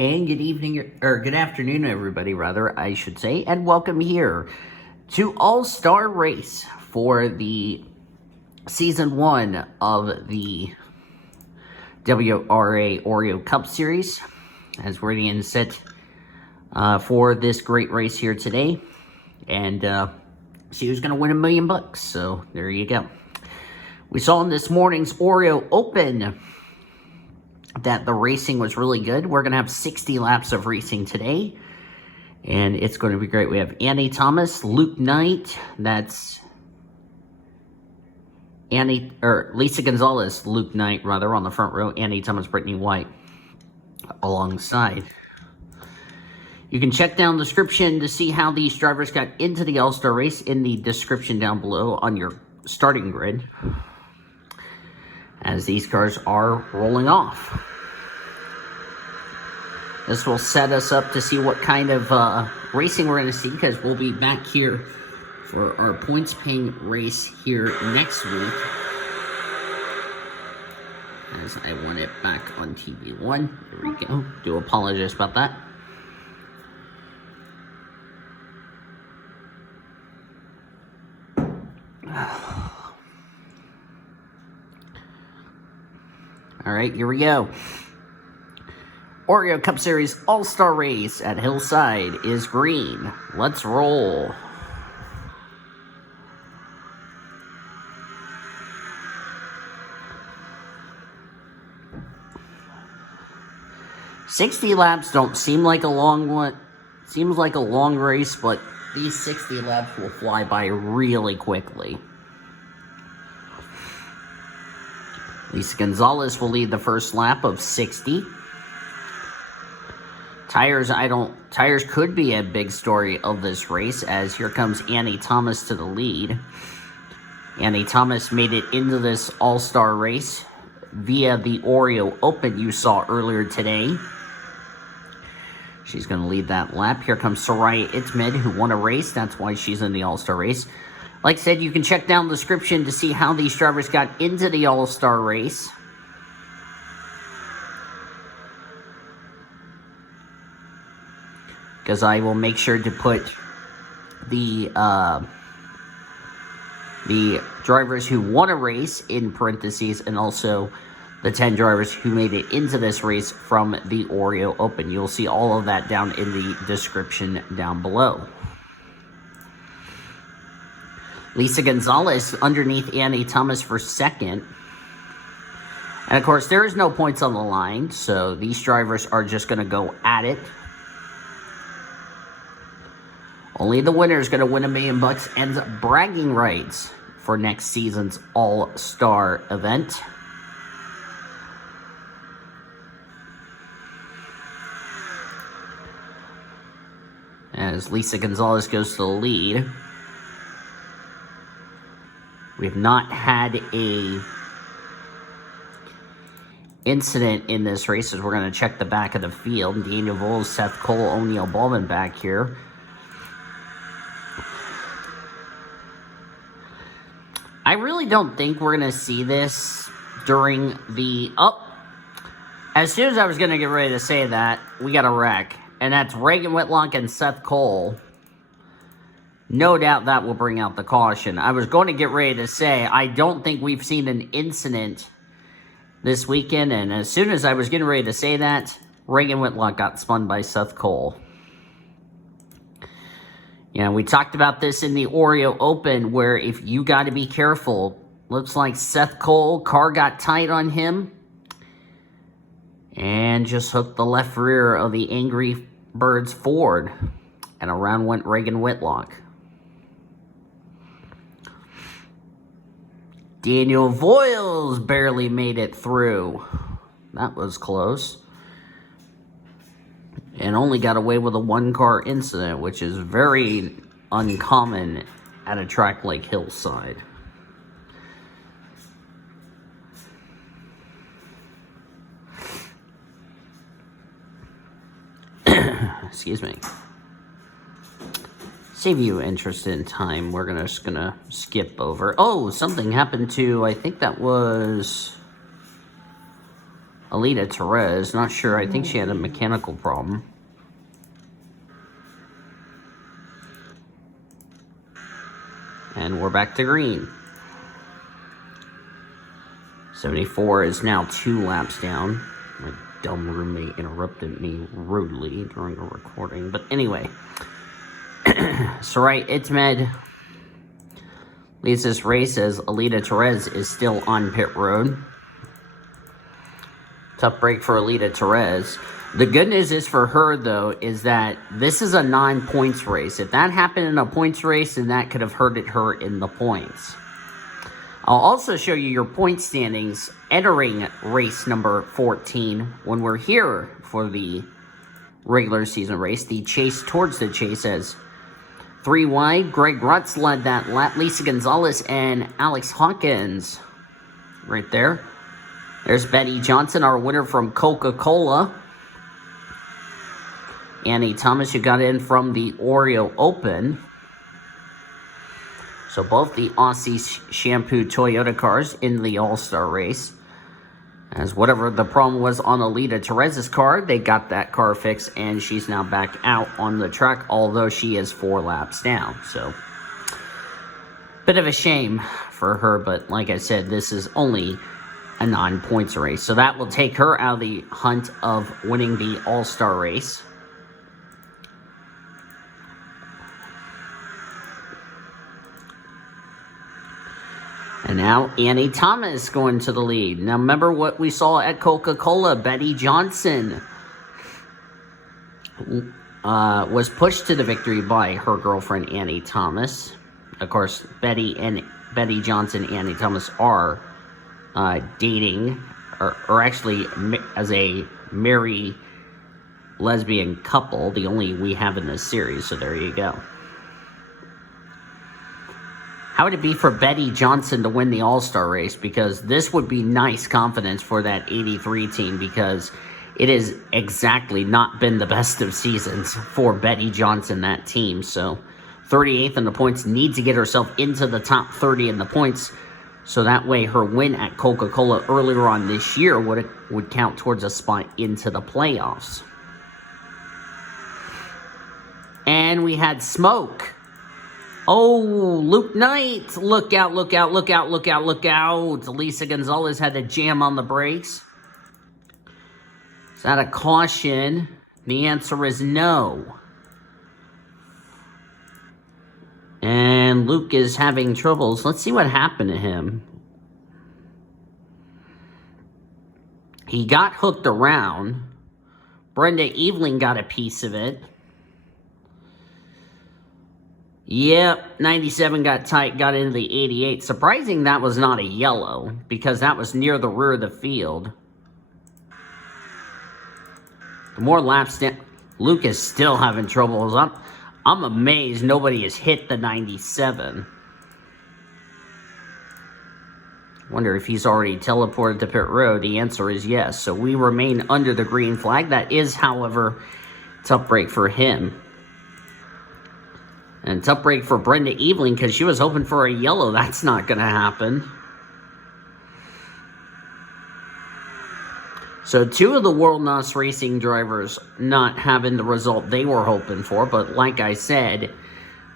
And good evening, or good afternoon, everybody, rather, I should say, and welcome here to All-Star Race for the Season 1 of the WRA Oreo Cup Series, as we're getting set for this great race here today, and see who's going to win $1 million, so there you go. We saw in this morning's Oreo Open that the racing was really good. We're going to have 60 laps of racing today, and it's going to be great. We have Annie Thomas, Luke Knight, that's Lisa Gonzalez, Luke Knight, rather, on the front row, Annie Thomas, Brittany White alongside. You can check down the description to see how these drivers got into the All-Star race in the description down below on your starting grid, as these cars are rolling off. This will set us up to see what kind of racing we're going to see, because we'll be back here for our points paying race here next week, as I want it back on TV1. There we go. Do apologize about that. All right, here we go. Oreo Cup Series All-Star Race at Hillside is green. Let's roll. $60 laps don't seem like a long one. Seems like a long race, but these 60 laps will fly by really quickly. Lisa Gonzalez will lead the first lap of 60. Tires could be a big story of this race, as here comes Annie Thomas to the lead. Annie Thomas made it into this All-Star race via the Oreo Open you saw earlier today. She's going to lead that lap. Here comes Soraya Itmed, who won a race. That's why she's in the All-Star race. Like I said, you can check down the description to see how these drivers got into the All-Star race. Because I will make sure to put the drivers who won a race in parentheses, and also the 10 drivers who made it into this race from the Oreo Open. You'll see all of that down in the description down below. Lisa Gonzalez underneath Annie Thomas for second. And of course, there is no points on the line, so these drivers are just going to go at it. Only the winner is going to win $1 million and bragging rights for next season's All-Star event. As Lisa Gonzalez goes to the lead. We have not had a incident in this race, as we're going to check the back of the field. Daniel Voles, Seth Cole, O'Neal Ballman back here. I really don't think we're going to see this during the... as soon as I was going to get ready to say that, we got a wreck. And that's Reagan Whitlock and Seth Cole. No doubt that will bring out the caution. I was going to get ready to say, I don't think we've seen an incident this weekend. And as soon as I was getting ready to say that, Reagan Whitlock got spun by Seth Cole. Yeah, we talked about this in the Oreo Open, where if you got to be careful, looks like Seth Cole, car got tight on him, and just hooked the left rear of the Angry Birds Ford, and around went Reagan Whitlock. Daniel Voiles barely made it through. That was close. And only got away with a one-car incident, which is very uncommon at a track like Hillside. Excuse me. Save you interest in time, we're just gonna skip over. Oh, something happened to, I think that was Alita Perez. Not sure. I think she had a mechanical problem. And we're back to green. 74 is now 2 laps down. My dumb roommate interrupted me rudely during a recording. But anyway. Sarai Itmed leads this race as Alita Perez is still on pit road. Tough break for Alita Perez. The good news is for her, though, is that this is a non-points race. If that happened in a points race, then that could have hurted her in the points. I'll also show you your point standings entering race number 14 when we're here for the regular season race. The chase towards the chase as 3 wide. Greg Rutz led that lap. Lisa Gonzalez and Alex Hawkins right there. There's Betty Johnson, our winner from Coca-Cola. Annie Thomas, who got in from the Oreo Open. So both the Aussie Shampoo Toyota cars in the All-Star race. As whatever the problem was on Alita Perez's car, they got that car fixed, and she's now back out on the track, although she is 4 laps down. So, bit of a shame for her, but like I said, this is only a non-points race. So that will take her out of the hunt of winning the All-Star race. And now Annie Thomas going to the lead. Now remember what we saw at Coca-Cola. Betty Johnson was pushed to the victory by her girlfriend Annie Thomas. Of course, Betty Johnson and Annie Thomas are dating, or actually as a married lesbian couple. The only we have in this series, so there you go. How would it be for Betty Johnson to win the All-Star race? Because this would be nice confidence for that 83 team, because it has exactly not been the best of seasons for Betty Johnson, that team. So 38th in the points, needs to get herself into the top 30 in the points, so that way her win at Coca-Cola earlier on this year would count towards a spot into the playoffs. And we had smoke. Oh, Luke Knight, look out, look out, look out, look out, look out. Lisa Gonzalez had to jam on the brakes. Is that a caution? The answer is no. And Luke is having troubles. Let's see what happened to him. He got hooked around. Brenda Eveling got a piece of it. Yep, 97 got tight, got into the 88. Surprising that was not a yellow, because that was near the rear of the field. The more laps down, Luke is still having troubles. I'm amazed nobody has hit the 97. Wonder if he's already teleported to pit road. The answer is yes. So we remain under the green flag. That is, however, a tough break for him. And tough break for Brenda Eveling, because she was hoping for a yellow. That's not going to happen. So 2 of the World NOS Racing drivers not having the result they were hoping for. But like I said,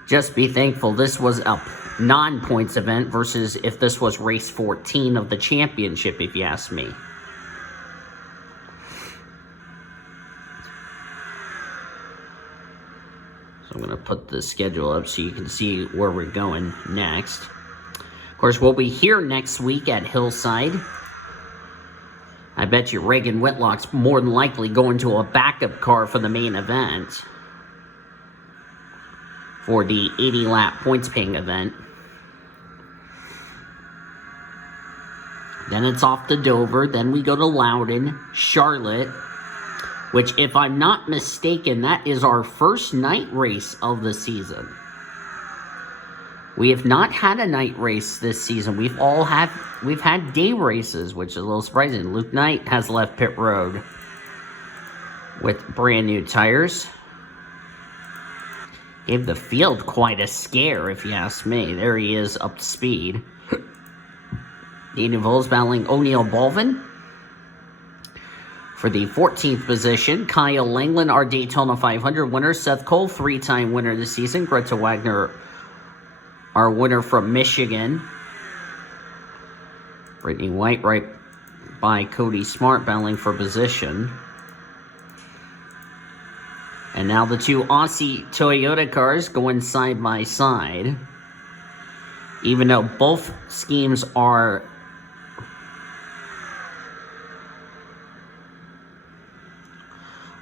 just be thankful this was a non-points event versus if this was race 14 of the championship, if you ask me. I'm going to put the schedule up so you can see where we're going next. Of course, we'll be here next week at Hillside. I bet you Reagan Whitlock's more than likely going to a backup car for the main event. For the 80-lap points-paying event. Then it's off to Dover. Then we go to Loudon, Charlotte, which, if I'm not mistaken, that is our first night race of the season. We have not had a night race this season. We've had day races, which is a little surprising. Luke Knight has left pit road with brand new tires. Gave the field quite a scare, if you ask me. There he is, up to speed. Daniel Vols battling O'Neill Balvin. For the 14th position, Kyle Langland, our Daytona 500 winner. Seth Cole, 3-time winner this season. Greta Wagner, our winner from Michigan. Brittany White right by Cody Smart, battling for position. And now the two Aussie Toyota cars going side by side. Even though both schemes are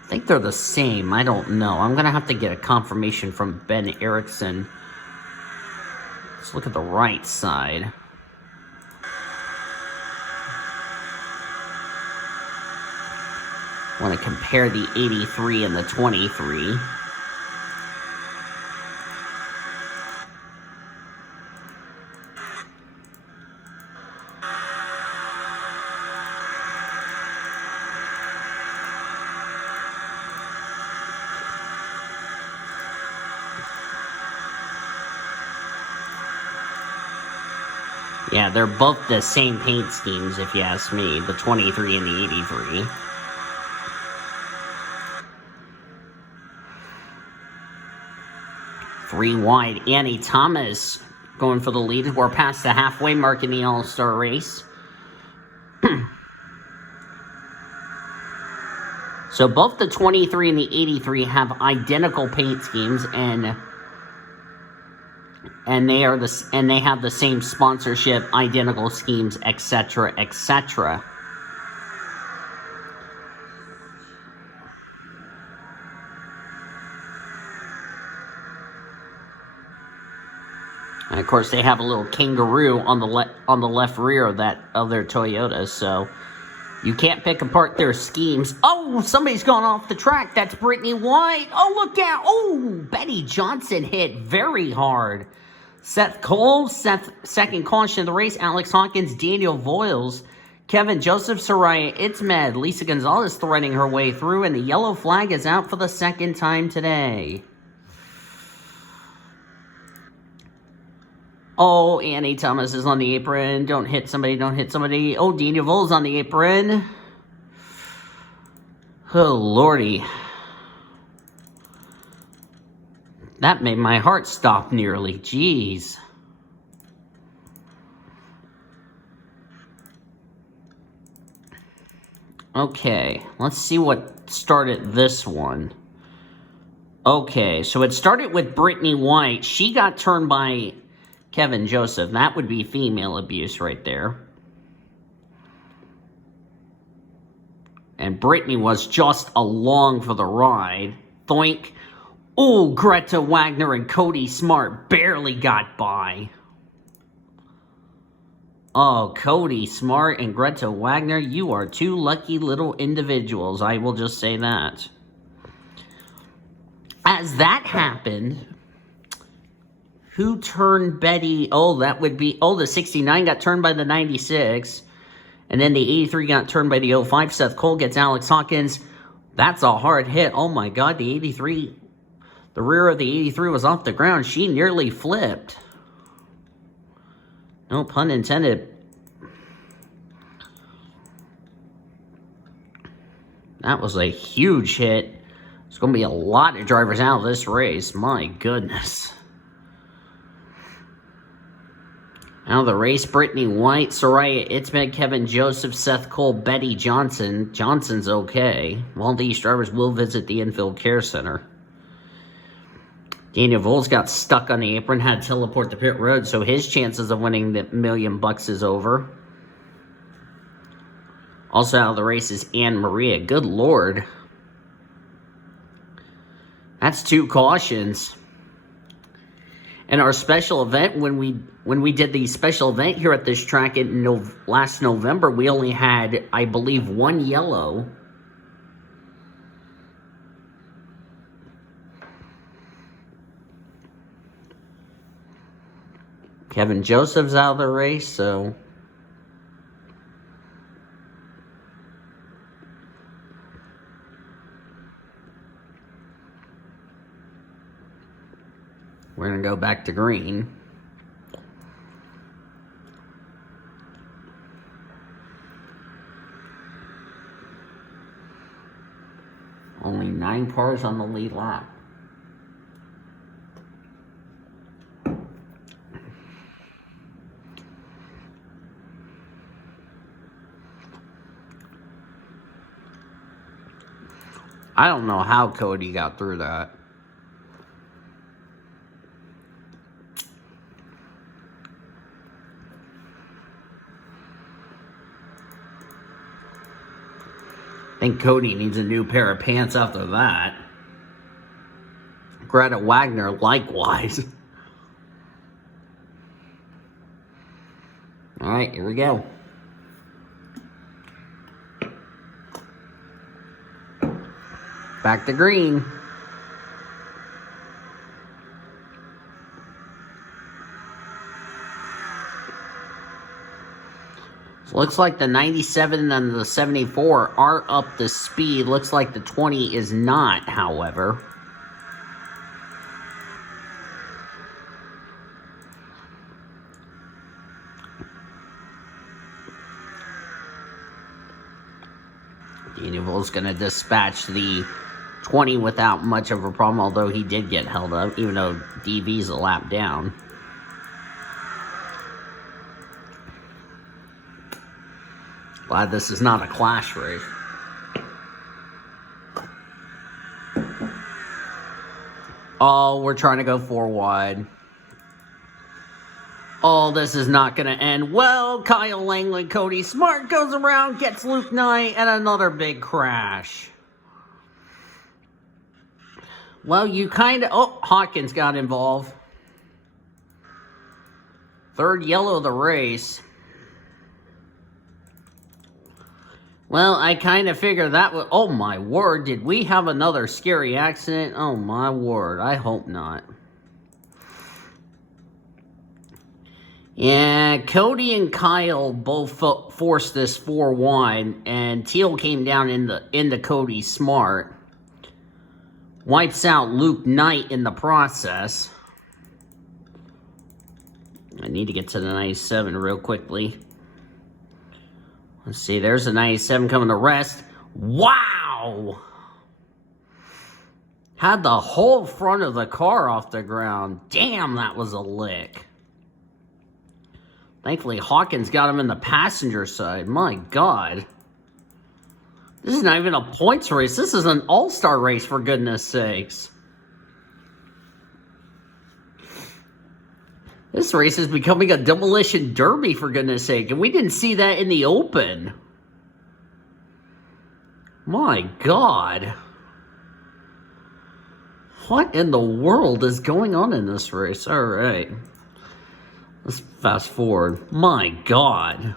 I think they're the same. I don't know. I'm going to have to get a confirmation from Ben Erickson. Let's look at the right side. I want to compare the 83 and the 23. Yeah, they're both the same paint schemes, if you ask me, the 23 and the 83. Three wide, Annie Thomas going for the lead. We're past the halfway mark in the All-Star race. So both the 23 and the 83 have identical paint schemes, and they have the same sponsorship, identical schemes, etc., etc. And of course, they have a little kangaroo on the left rear of their Toyotas, so you can't pick apart their schemes. Oh, somebody's gone off the track. That's Brittany White. Oh, look out! Oh, Betty Johnson hit very hard. Seth Cole, second caution of the race. Alex Hawkins, Daniel Voiles, Kevin Joseph, Soraya Itzmed, Lisa Gonzalez threading her way through, and the yellow flag is out for the second time today. Oh, Annie Thomas is on the apron. Don't hit somebody, don't hit somebody. Oh, Daniel Voiles on the apron. Oh, Lordy. That made my heart stop nearly. Jeez. Okay, let's see what started this one. Okay, so it started with Brittany White. She got turned by Kevin Joseph. That would be female abuse right there. And Brittany was just along for the ride. Thoink. Oh, Greta Wagner and Cody Smart barely got by. Oh, Cody Smart and Greta Wagner, you are two lucky little individuals. I will just say that. As that happened, who turned Betty? Oh, that would be... Oh, the 69 got turned by the 96. And then the 83 got turned by the 05. Seth Cole gets Alex Hawkins. That's a hard hit. Oh, my God, the 83... The rear of the 83 was off the ground. She nearly flipped. No pun intended. That was a huge hit. There's going to be a lot of drivers out of this race. My goodness. Out of the race, Brittany White, Soraya Itzmed, Kevin Joseph, Seth Cole, Betty Johnson. Johnson's okay. All these drivers will visit the infield care center. Daniel Voiles got stuck on the apron, had to teleport to pit road, so his chances of winning the $1 million is over. Also out of the race is Anne Maria. Good Lord. That's 2 cautions. And our special event, when we did the special event here at this track in last November, we only had, I believe, 1 yellow. Kevin Joseph's out of the race, so... We're going to go back to green. Only 9 cars on the lead lap. I don't know how Cody got through that. I think Cody needs a new pair of pants after that. Greta Wagner likewise. Alright, here we go. Back to green. So looks like the 97 and the 74 are up to speed. Looks like the 20 is not, however. Daniel's going to dispatch the 20 without much of a problem, although he did get held up, even though DV's a lap down. Glad this is not a clash race. Oh, we're trying to go 4 wide. Oh, this is not going to end well. Kyle Langland, Cody Smart goes around, gets Luke Knight, and another big crash. Well, you kind of... Oh, Hawkins got involved. 3rd yellow of the race. Well, I kind of figured that was... Oh, my word. Did we have another scary accident? Oh, my word. I hope not. Yeah, Cody and Kyle both forced this 4 wide, and Teal came down into Cody Smart. Wipes out Luke Knight in the process. I need to get to the 97 real quickly. Let's see, there's a 97 coming to rest. Wow! Had the whole front of the car off the ground. Damn, that was a lick. Thankfully, Hawkins got him in the passenger side. My God. This is not even a points race. This is an all-star race, for goodness sakes. This race is becoming a demolition derby, for goodness sake. And we didn't see that in the open. My God. What in the world is going on in this race? All right. Let's fast forward. My God.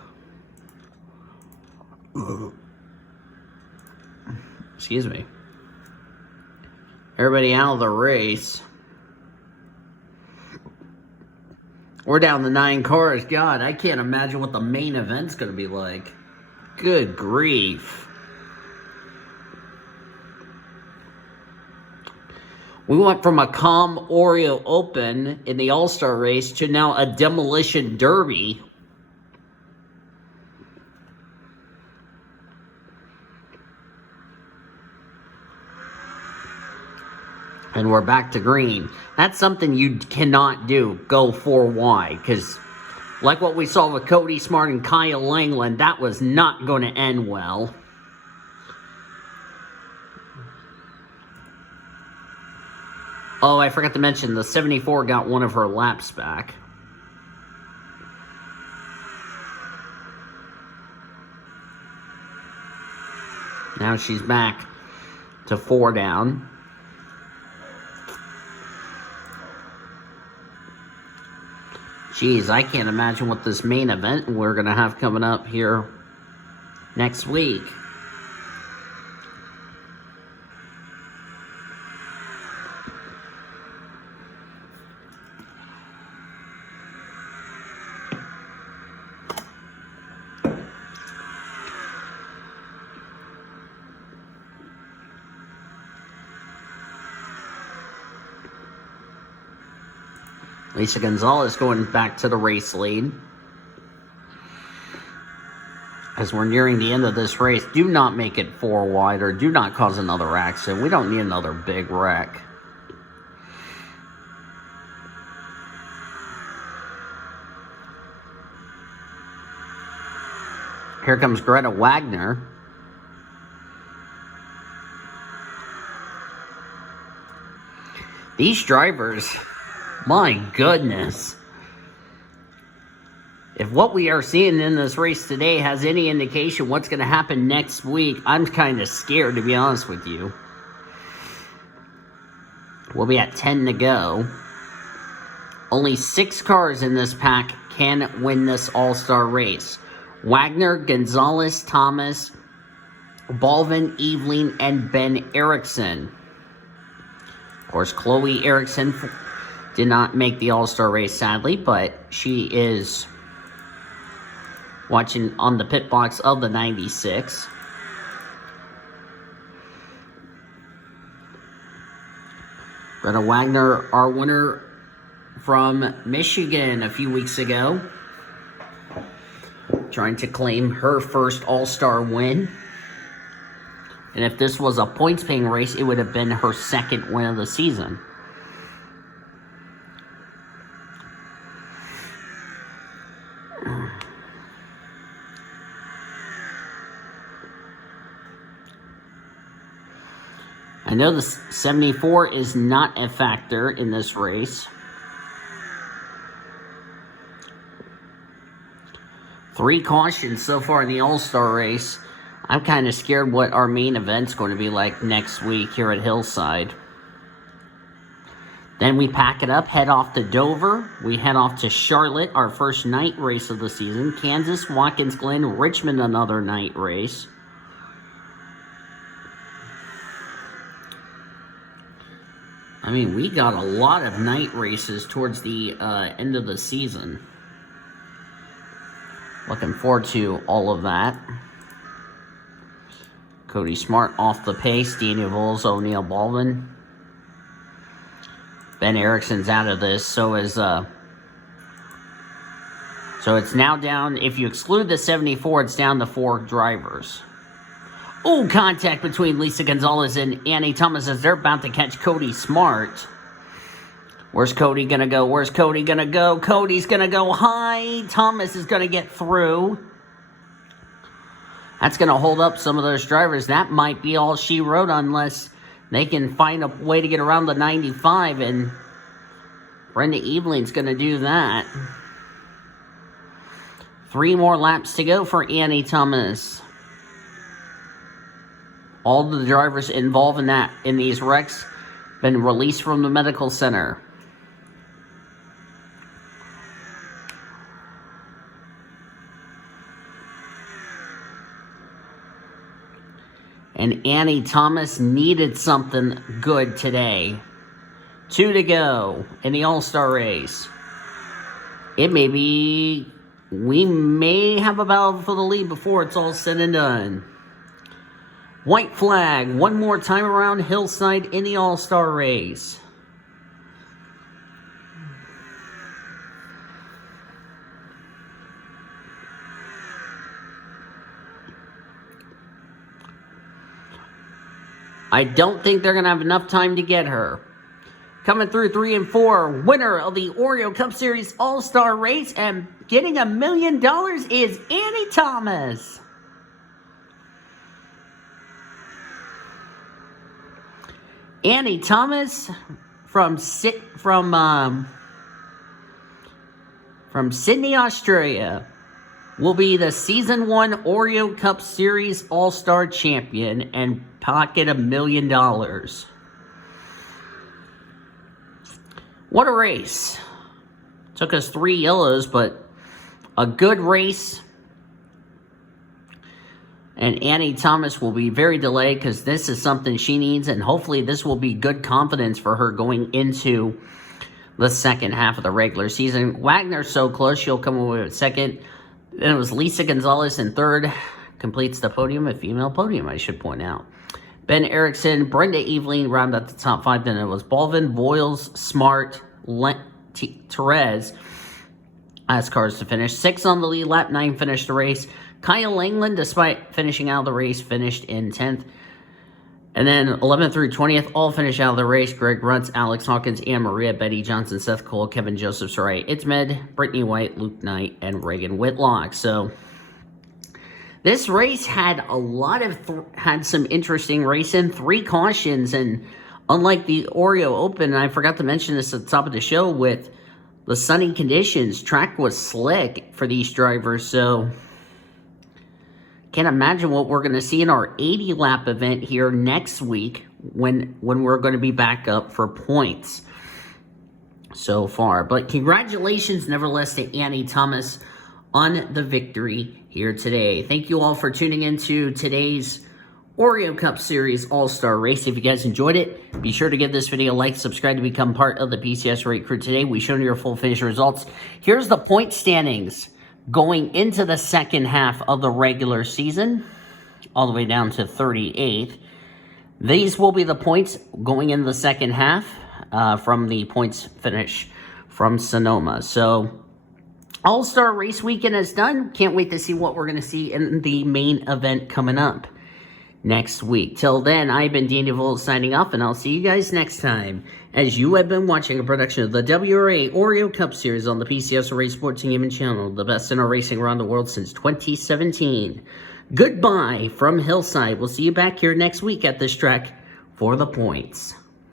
Excuse me. Everybody out of the race. We're down to 9 cars. God, I can't imagine what the main event's going to be like. Good grief. We went from a calm Oreo Open in the All-Star race to now a demolition derby. And we're back to green. That's something you cannot do, go 4 wide. Because like what we saw with Cody Smart and Kyle Langland, that was not going to end well. Oh, I forgot to mention, the 74 got one of her laps back. Now she's back to 4 down. Jeez, I can't imagine what this main event we're going to have coming up here next week. Lisa Gonzalez going back to the race lead. as we're nearing the end of this race, do not make it 4 wide or do not cause another accident. We don't need another big wreck. Here comes Greta Wagner. These drivers, my goodness. If what we are seeing in this race today has any indication what's going to happen next week, I'm kind of scared, to be honest with you. We'll be at 10 to go. Only 6 cars in this pack can win this all-star race. Wagner, Gonzalez, Thomas, Balvin, Eveling, and Ben Erickson. Of course, Chloe Erickson did not make the all-star race, sadly, but she is watching on the pit box of the 96. Greta Wagner, our winner from Michigan a few weeks ago, trying to claim her first all-star win. And if this was a points-paying race, it would have been her second win of the season. I know the 74 is not a factor in this race. 3 cautions so far in the All-Star race. I'm kind of scared what our main event's going to be like next week here at Hillside. Then we pack it up, head off to Dover. We head off to Charlotte, our first night race of the season. Kansas, Watkins Glen, Richmond, another night race. I mean, we got a lot of night races towards the end of the season. Looking forward to all of that. Cody Smart off the pace. Daniel Vols, O'Neal Baldwin. Ben Erickson's out of this. So is so it's now down. If you exclude the 74, it's down to 4 drivers. Oh, contact between Lisa Gonzalez and Annie Thomas as they're about to catch Cody Smart. Where's Cody going to go? Where's Cody going to go? Cody's going to go high. Thomas is going to get through. That's going to hold up some of those drivers. That might be all she wrote unless they can find a way to get around the 95. And Brenda Eveling's going to do that. 3 more laps to go for Annie Thomas. All the drivers involved in these wrecks been released from the medical center. And Annie Thomas needed something good today. 2 to go in the All-Star race. We may have a battle for the lead before it's all said and done. White flag, one more time around Hillside in the All-Star race. I don't think they're going to have enough time to get her. Coming through 3 and 4, winner of the Oreo Cup Series All-Star race and getting $1 million is Annie Thomas. Annie Thomas from Sydney, Australia, will be the Season 1 Oreo Cup Series All-Star Champion and pocket $1 million. What a race. Took us 3 yellows, but a good race. And Annie Thomas will be very delayed because this is something she needs, and hopefully this will be good confidence for her going into the second half of the regular season. Wagner's so close, she'll come away with second. Then it was Lisa Gonzalez in third. Completes the podium, a female podium, I should point out. Ben Erickson, Brenda Eveling round out the top 5. Then it was Balvin, Voiles, Smart, Therese as cars to finish. 6 on the lead lap, 9 finished the race. Kyle Langland, despite finishing out of the race, finished in 10th. And then 11th through 20th, all finished out of the race. Greg Runtz, Alex Hawkins, Ann Maria, Betty Johnson, Seth Cole, Kevin Joseph, Soraya Itzmed, Brittany White, Luke Knight, and Reagan Whitlock. So this race had had some interesting racing, 3 cautions, and unlike the Oreo Open, and I forgot to mention this at the top of the show, with the sunny conditions, track was slick for these drivers, so can't imagine what we're going to see in our 80-lap event here next week when we're going to be back up for points so far. But congratulations, nevertheless, to Annie Thomas on the victory here today. Thank you all for tuning into today's Oreo Cup Series All-Star Race. If you guys enjoyed it, be sure to give this video a like, subscribe to become part of the PCS Rate Crew today. We showed you your full finish results. Here's the point standings going into the second half of the regular season, all the way down to 38th. These will be the points going into the second half from the points finish from Sonoma. So, All-Star Race Weekend is done. Can't wait to see what we're going to see in the main event coming up next week. Till then, I've been Danny Volt signing off, and I'll see you guys next time, as you have been watching a production of the WRA Oreo Cup Series on the PCS Race Sports and Gaming Channel, the best in our racing around the world since 2017. Goodbye from Hillside. We'll see you back here next week at this track for the points.